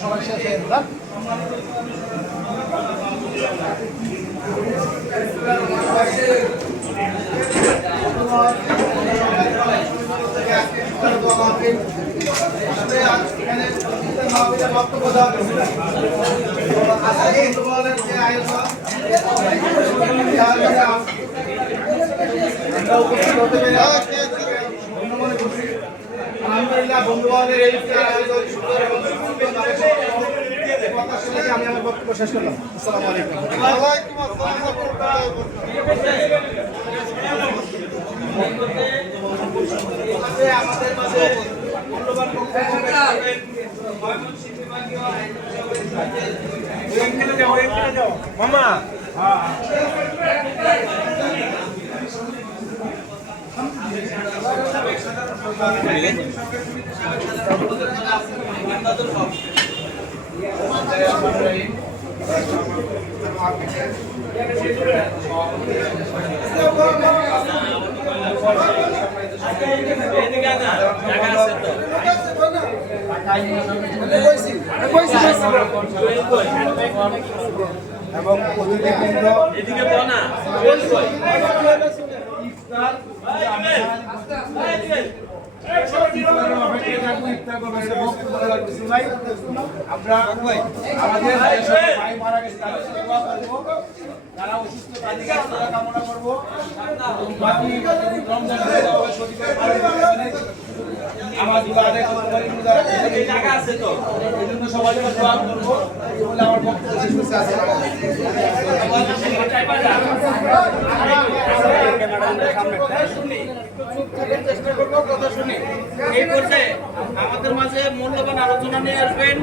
সবাই শেষে বক্তব্য দেওয়া আলহামদুলিল্লাহ বন্ধুবান্ধবের এই আয়োজন সুন্দর এবং আমি আমার বক্তব্য শেষ করলাম। আসসালামু আলাইকুম। আমাদের মাঝে মূল্যবান মামা এবং অতিথিবৃন্দ এদিকে বনা আমরা আমাদের ভাই মারা গেছে তারা অসুস্থ কামনা করবো। বাকি আমার জায়গা আছে তো এই জন্য সবাই দোয়া করবো বলে আমার বক্তব্য শেষ করতে আছে। চেষ্টা করবো কথা শুনি। এই পর্যায়ে আমাদের মাঝে মূল্যবান আলোচনা নিয়ে আসবেন